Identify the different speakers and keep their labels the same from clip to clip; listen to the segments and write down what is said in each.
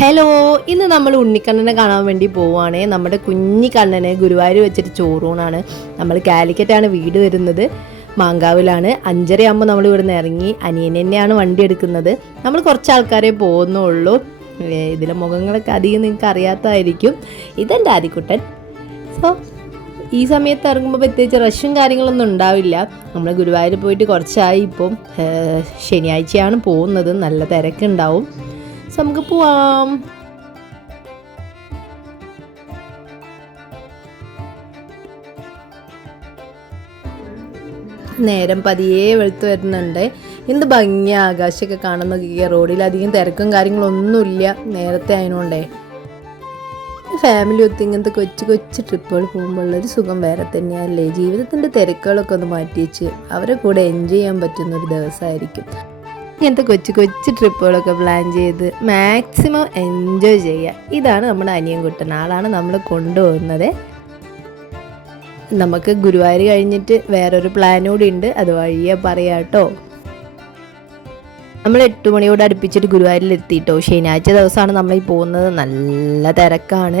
Speaker 1: Hello ഇന്ന് നമ്മൾ ഉണ്ണിക്കണ്ണനെ കാണാൻ വേണ്ടി പോവുകയാണേ. നമ്മുടെ കുഞ്ഞി കണ്ണനെ ഗുരുവായൂർ വെച്ചിട്ട് ചോറൂണാണ്. നമ്മൾ കാലിക്കറ്റാണ് വീട് വരുന്നത്. മാങ്കാവിലാണ്. അഞ്ചരയാകുമ്പോൾ നമ്മൾ ഇവിടുന്ന് ഇറങ്ങി അനിയൻ തന്നെയാണ് വണ്ടി എടുക്കുന്നത്. നമ്മൾ കുറച്ച് ആൾക്കാരെ പോകുന്നുള്ളൂ. ഇതിലെ മുഖങ്ങളൊക്കെ അധികം നിങ്ങൾക്ക് അറിയാത്തതായിരിക്കും. ഇതെന്റെ ആദിക്കുട്ടൻ? സോ ഈ സമയത്ത് ഇറങ്ങുമ്പോൾ പ്രത്യേകിച്ച് റഷും കാര്യങ്ങളൊന്നും ഉണ്ടാവില്ല. നമ്മൾ ഗുരുവായൂർ പോയിട്ട് കുറച്ചായി ഇപ്പം ശനിയാഴ്ചയാണ് പോകുന്നത്. നല്ല തിരക്കുണ്ടാവും. സോ നമുക്ക് പോവാം നേരം പതിയെ വെളുത്ത് വരുന്നുണ്ട്. എന്ത് ഭംഗിയ ആകാശമൊക്കെ നോക്കിയ റോഡിൽ അധികം തിരക്കും കാര്യങ്ങളൊന്നുമില്ല. നേരത്തെ ആയതുകൊണ്ടേ. ഫാമിലി ഒത്ത് ഇങ്ങനത്തെ കൊച്ചു കൊച്ചു ട്രിപ്പുകൾ പോകുമ്പോഴുള്ളൊരു സുഖം വേറെ തന്നെയല്ലേ? ജീവിതത്തിന്റെ തിരക്കുകളൊക്കെ ഒന്ന് മാറ്റി വെച്ച് അവരെ കൂടെ എൻജോയ് ചെയ്യാൻ പറ്റുന്ന ഒരു ദിവസമായിരിക്കും. ഇങ്ങനത്തെ കൊച്ചു കൊച്ചു ട്രിപ്പുകളൊക്കെ പ്ലാൻ ചെയ്ത് മാക്സിമം എൻജോയ് ചെയ്യുക ഇതാണ് നമ്മുടെ അനിയൻ കുട്ടൻ. ആളാണ് നമ്മൾ കൊണ്ടുപോകുന്നത്. നമുക്ക് ഗുരുവായൂർ കഴിഞ്ഞിട്ട് വേറൊരു പ്ലാൻ കൂടി ഉണ്ട്. അത് വഴിയെ പറയാം കേട്ടോ നമ്മൾ എട്ട് മണിയോട് അടുപ്പിച്ചിട്ട് ഗുരുവായൂരിൽ എത്തിയിട്ടോ ശനിയാഴ്ച ദിവസമാണ് നമ്മൾ ഈ പോകുന്നത്. നല്ല തിരക്കാണ്.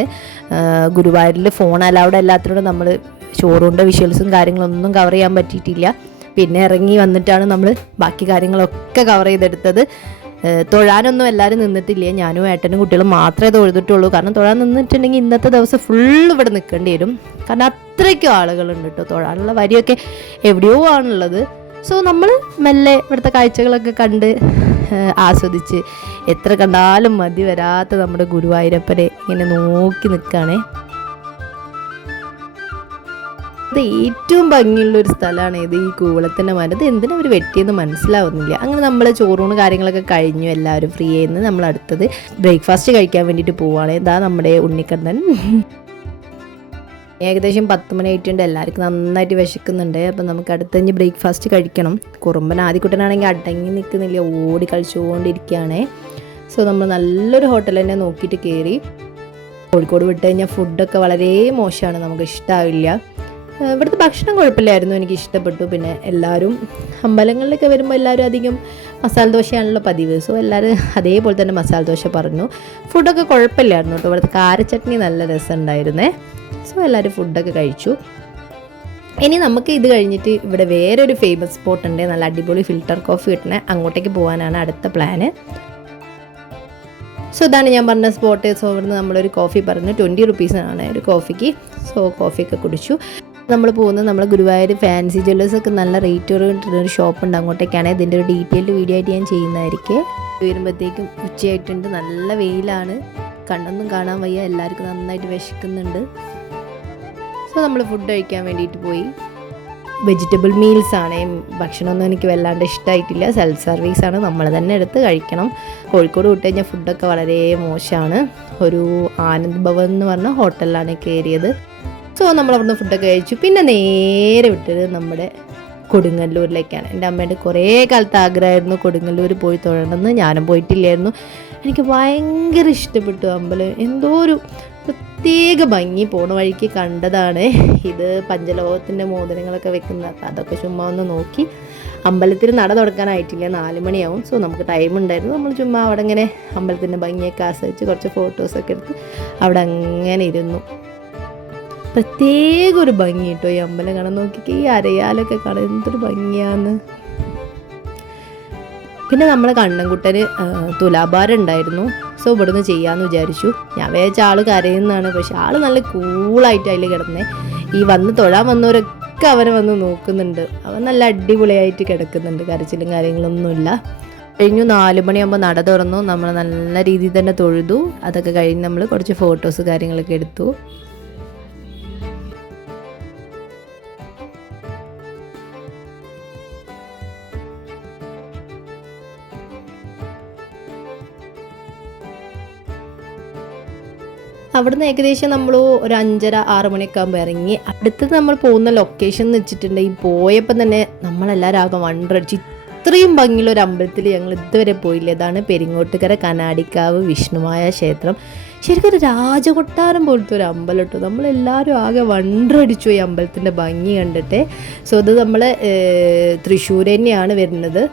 Speaker 1: ഗുരുവായൂരിൽ ഫോൺ അലൗഡ് അല്ലാത്തതുകൊണ്ട് നമ്മൾ ഷോറൂമിന്റെ വിഷ്വൽസും കാര്യങ്ങളൊന്നും കവർ ചെയ്യാൻ പറ്റിയിട്ടില്ല. പിന്നെ ഇറങ്ങി വന്നിട്ടാണ് നമ്മൾ ബാക്കി കാര്യങ്ങളൊക്കെ കവർ ചെയ്തെടുത്തത്. തൊഴാനൊന്നും എല്ലാവരും നിന്നിട്ടില്ല. ഞാനും ഏട്ടനും കുട്ടികളും മാത്രമേ തൊഴുതിട്ടുള്ളൂ. കാരണം തൊഴാൻ നിന്നിട്ടുണ്ടെങ്കിൽ ഇന്നത്തെ ദിവസം ഫുൾ ഇവിടെ നിൽക്കേണ്ടി വരും. കാരണം അത്രയ്ക്കും ആളുകളുണ്ട് കേട്ടോ. തൊഴാനുള്ള വരിയൊക്കെ എവിടെയോ ആണുള്ളത്. സോ നമ്മൾ മെല്ലെ ഇവിടുത്തെ കാഴ്ചകളൊക്കെ കണ്ട് ആസ്വദിച്ച് എത്ര കണ്ടാലും മതി വരാത്ത നമ്മുടെ ഗുരുവായൂരപ്പനെ ഇങ്ങനെ നോക്കി നിൽക്കുകയാണേ. ഇത് ഏറ്റവും ഭംഗിയുള്ള ഒരു സ്ഥലമാണ് ഇത് ഈ കൂവളത്തിന്റെ മരം. ഇത് എന്തിനാ അവർ വെട്ടിയെന്ന് മനസ്സിലാവുന്നില്ല. അങ്ങനെ നമ്മൾ ചോറൂണ് കാര്യങ്ങളൊക്കെ കഴിഞ്ഞു എല്ലാവരും ഫ്രീ ആയിരുന്നു. നമ്മൾ അടുത്തത് ബ്രേക്ക്ഫാസ്റ്റ് കഴിക്കാൻ വേണ്ടിയിട്ട് പോവുകയാണ് ഇതാ നമ്മുടെ ഉണ്ണിക്കണ്ണൻ. ഏകദേശം പത്ത് മണി ആയിട്ടുണ്ട്. എല്ലാവർക്കും നന്നായിട്ട് വിശക്കുന്നുണ്ട്. അപ്പം നമുക്ക് അടുത്ത് കഴിഞ്ഞ് ബ്രേക്ക്ഫാസ്റ്റ് കഴിക്കണം. കുറുമ്പൻ ആദ്യക്കുട്ടനാണെങ്കിൽ അടങ്ങി നിൽക്കുന്നില്ല. ഓടി കളിച്ചുകൊണ്ടിരിക്കുകയാണേ. സോ നമ്മൾ നല്ലൊരു ഹോട്ടൽ തന്നെ നോക്കിയിട്ട് കയറി കോഴിക്കോട് വിട്ട് കഴിഞ്ഞാൽ ഫുഡൊക്കെ വളരെ മോശമാണ്. നമുക്ക് ഇഷ്ടമാവില്ല ഇവിടുത്തെ ഭക്ഷണം കുഴപ്പമില്ലായിരുന്നു. എനിക്ക് ഇഷ്ടപ്പെട്ടു പിന്നെ എല്ലാവരും അമ്പലങ്ങളിലൊക്കെ വരുമ്പോൾ എല്ലാവരും അധികം മസാല ദോശയാണല്ലോ പതിവ്. സോ എല്ലാവരും അതേപോലെ തന്നെ മസാല ദോശ പറഞ്ഞു. ഫുഡൊക്കെ കുഴപ്പമില്ലായിരുന്നു കേട്ടോ. ഇവിടുത്തെ കാരച്ചട്നി നല്ല രസമുണ്ടായിരുന്നേ. സോ എല്ലാവരും ഫുഡൊക്കെ കഴിച്ചു. ഇനി നമുക്ക് ഇത് കഴിഞ്ഞിട്ട് ഇവിടെ വേറൊരു ഫേമസ് സ്പോട്ട് ഉണ്ട്. നല്ല അടിപൊളി ഫിൽട്ടർ കോഫി കിട്ടണേ അങ്ങോട്ടേക്ക് പോകാനാണ് അടുത്ത പ്ലാന് സോ ഇതാണ് ഞാൻ പറഞ്ഞ സ്പോട്ട് സോ ഇവിടുന്ന് നമ്മളൊരു കോഫി പറഞ്ഞു. ട്വന്റി റുപ്പീസാണ് ഒരു കോഫിക്ക് സോ കോഫിയൊക്കെ കുടിച്ചു. നമ്മൾ പോകുന്നത് നമ്മൾ ഗുരുവായൂർ ഫാൻസി ജ്വല്ലേഴ്സൊക്കെ നല്ല റേറ്റ് കിട്ടുന്ന ഒരു ഷോപ്പ് ഉണ്ട്. അങ്ങോട്ടേക്കാണ് ഇതിന്റെ ഒരു ഡീറ്റെയിൽഡ് വീഡിയോ ആയിട്ട് ഞാൻ ചെയ്യുന്നതായിരിക്കും. വരുമ്പോഴത്തേക്കും ഉച്ചയായിട്ടുണ്ട്. നല്ല വെയിലാണ്. കണ്ണൊന്നും കാണാൻ വയ്യ. എല്ലാവർക്കും നന്നായിട്ട് വിശക്കുന്നുണ്ട്. സോ നമ്മൾ ഫുഡ് കഴിക്കാൻ വേണ്ടിയിട്ട് പോയി. വെജിറ്റബിൾ മീൽസ് ആണ്. ഭക്ഷണമൊന്നും എനിക്ക് വല്ലാണ്ട് ഇഷ്ടമായിട്ടില്ല സെൽഫ് സർവീസ് ആണ്. നമ്മൾ തന്നെ എടുത്ത് കഴിക്കണം. കോഴിക്കോട് വിട്ട് കഴിഞ്ഞാൽ ഫുഡൊക്കെ വളരെ മോശമാണ് ഒരു ആനന്ദ് ഭവൻ എന്ന് പറഞ്ഞ ഹോട്ടലിലാണ് കയറിയത് സോ നമ്മൾ അവിടുന്ന് ഫുഡൊക്കെ കഴിച്ചു. പിന്നെ നേരെ വിട്ടത് നമ്മുടെ കൊടുങ്ങല്ലൂരിലേക്കാണ്. എന്റെ അമ്മയുടെ കുറേ കാലത്ത് ആഗ്രഹമായിരുന്നു കൊടുങ്ങല്ലൂർ പോയി തൊഴണമെന്ന്. ഞാനും പോയിട്ടില്ലായിരുന്നു. എനിക്ക് ഭയങ്കര ഇഷ്ടപ്പെട്ടു അമ്പലം. എന്തോ ഒരു പ്രത്യേക ഭംഗി പോണ വഴിക്ക് കണ്ടതാണ്. ഇത് പഞ്ചലോകത്തിന്റെ മോതിരങ്ങളൊക്കെ വെക്കുന്ന. അതൊക്കെ ചുമ്മാ ഒന്ന് നോക്കി. അമ്പലത്തിൽ നട തുടക്കാനായിട്ടില്ല. നാല് മണിയാവും. സോ നമുക്ക് ടൈം ഉണ്ടായിരുന്നു. നമ്മൾ ചുമ്മാ അവിടെ ഇങ്ങനെ അമ്പലത്തിന്റെ ഭംഗിയൊക്കെ ആസ്വദിച്ച് കുറച്ച് ഫോട്ടോസൊക്കെ എടുത്ത് അവിടെ അങ്ങനെ ഇരുന്നു. പ്രത്യേക ഒരു ഭംഗി കേട്ടോ. ഈ അമ്പലം കാണാൻ നോക്കിക്കേ ഈ അരയാലൊക്കെ കാണാൻ എന്തൊരു ഭംഗിയാന്ന്. പിന്നെ നമ്മളെ കണ്ണൻകുട്ടന് തുലാഭാരം ഉണ്ടായിരുന്നു. സോ ഇവിടുന്ന് ചെയ്യാമെന്ന് വിചാരിച്ചു. ഞാൻ വേച്ച ആൾ കരയുന്നതാണ്. പക്ഷെ ആൾ നല്ല കൂളായിട്ട് അതിൽ കിടന്നേ. ഈ വന്ന് തൊഴാൻ വന്നവരൊക്കെ അവനെ വന്ന് നോക്കുന്നുണ്ട്. അവൻ നല്ല അടിപൊളിയായിട്ട് കിടക്കുന്നുണ്ട്. കരച്ചിലും കാര്യങ്ങളൊന്നുമില്ല. കഴിഞ്ഞു നാല് മണിയാകുമ്പോൾ നട തുറന്നു. നമ്മൾ നല്ല രീതിയിൽ തന്നെ തൊഴുതു. അതൊക്കെ കഴിഞ്ഞ് നമ്മൾ കുറച്ച് ഫോട്ടോസ് കാര്യങ്ങളൊക്കെ എടുത്തു. അവിടുന്ന് ഏകദേശം നമ്മൾ ഒരു അഞ്ചര ആറ് മണിയൊക്കെ ആകുമ്പോൾ ഇറങ്ങി. അടുത്തത് നമ്മൾ പോകുന്ന ലൊക്കേഷൻ എന്ന് വെച്ചിട്ടുണ്ടെങ്കിൽ പോയപ്പോൾ തന്നെ നമ്മളെല്ലാവരും ആകെ വണ്ടടിച്ച് ഇത്രയും ഭംഗിയുള്ള ഒരു അമ്പലത്തിൽ ഞങ്ങൾ ഇതുവരെ പോയില്ല. ഇതാണ് പെരിങ്ങോട്ടുകര കനാടിക്കാവ് വിഷ്ണുമായ ക്ഷേത്രം. ശരിക്കും ഒരു രാജകൊട്ടാരം പോലത്തെ ഒരു അമ്പലം കേട്ടോ. നമ്മളെല്ലാവരും ആകെ വണ്ടടിച്ചു ഈ അമ്പലത്തിന്റെ ഭംഗി കണ്ടിട്ട്. സോ അത് നമ്മൾ തൃശ്ശൂർ തന്നെയാണ് വരുന്നത്.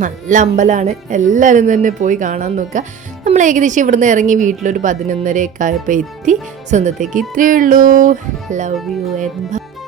Speaker 1: നല്ല അമ്പലമാണ് എല്ലാവരും തന്നെ പോയി കാണാൻ നോക്കുക. നമ്മൾ ഏകദേശം ഇവിടുന്ന് ഇറങ്ങി വീട്ടിലൊരു പതിനൊന്നരയൊക്കെ ആയപ്പോൾ എത്തി. സ്വന്തത്തേക്ക് ഇത്രയേ ഉള്ളൂ. Love you and